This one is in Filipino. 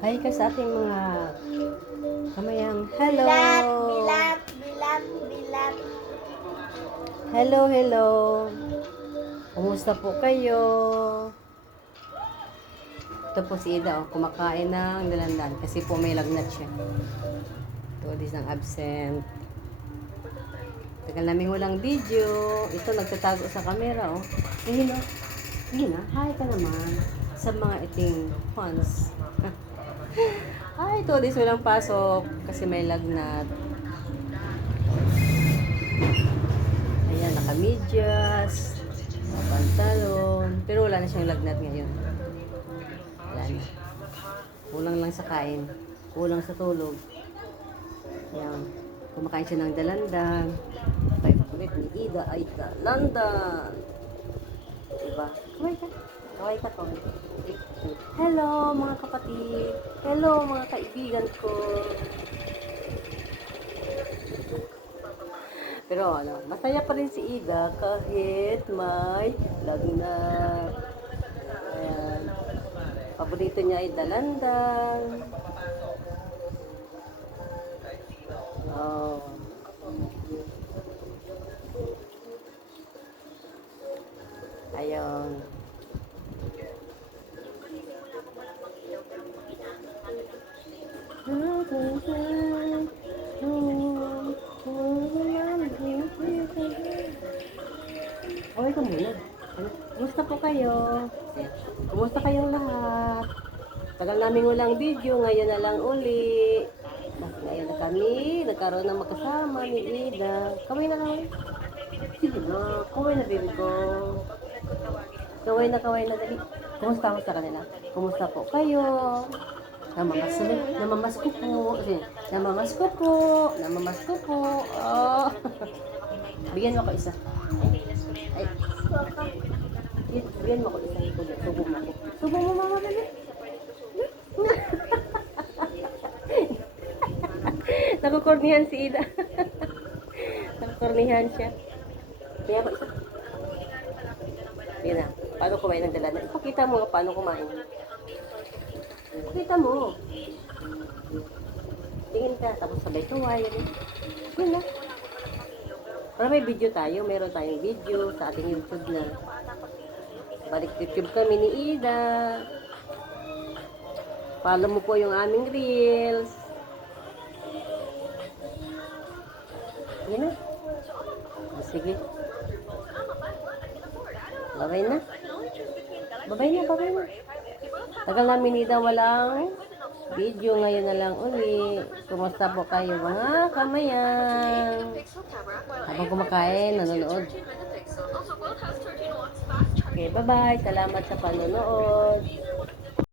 Hi ka sa ating mga kamayang. Hello! Bilat, bilat, bilat. Hello, hello! Kumusta po kayo? Ito po si Ida, kumakain ng dalandan kasi po may lagnat siya. 2 days ng absent. Tagal namin walang video. Ito, nagtatago sa camera, oh. Ayun, oh. Ayun, ah. Hi ka naman sa mga iting fans. Ay, 2 days walang pasok kasi may lagnat. Ayan, naka-medyas, pantalon. Pero wala na siyang lagnat ngayon. Wala na. Kulang lang sa kain. Kulang sa tulog. Ayan. Kumakain siya ng dalandan. Kaya kulit ni Ida ay dalandan. Diba? Kaway ka. Kaway ka to. Hello mga kapatid. Hello mga kaibigan ko. Pero ano, masaya pa rin si Ida kahit may lagnat. Ayan. Paborito niya ay dalandan. Oh. Ayun. Okay ka muna. Kumusta po kayo? Kumusta kayong lahat? Tagal namin walang video, ngayon na lang uli. Ngayon na kami, nagkaroon ng magkasama ni Ida. Kamay na lang. Sige na, kaway na baby ko. Kaway na dali. Kumusta mo sa kanila? Kumusta po kayo? Namamas ko po. Namamas ko po. Namamas ko po. Oh. Bigyan mo ako isa. Ay. Bigyan mo ako isa. Subo mo ako. Subo mo mama dali. Nakukornihan si Ida. Nakukornihan siya. Kaya ba isa? Yan na. Paano kumain ng dalanan? Ipakita mo paano kumain. Ipakita mo. Tingin ka. Tapos sabay tuwa. Yun na. Para may video tayo. Meron tayong video sa ating YouTube na. Balik YouTube kami ni Ida. Follow mo po yung aming reels. Yan na. Sige. Babay na. Babay na. Tagal namin Ida walang video. Ngayon na lang uli. Kumusta po kayo mga kamayang? Habang kumakain, nanonood. Okay, bye-bye. Salamat sa panonood.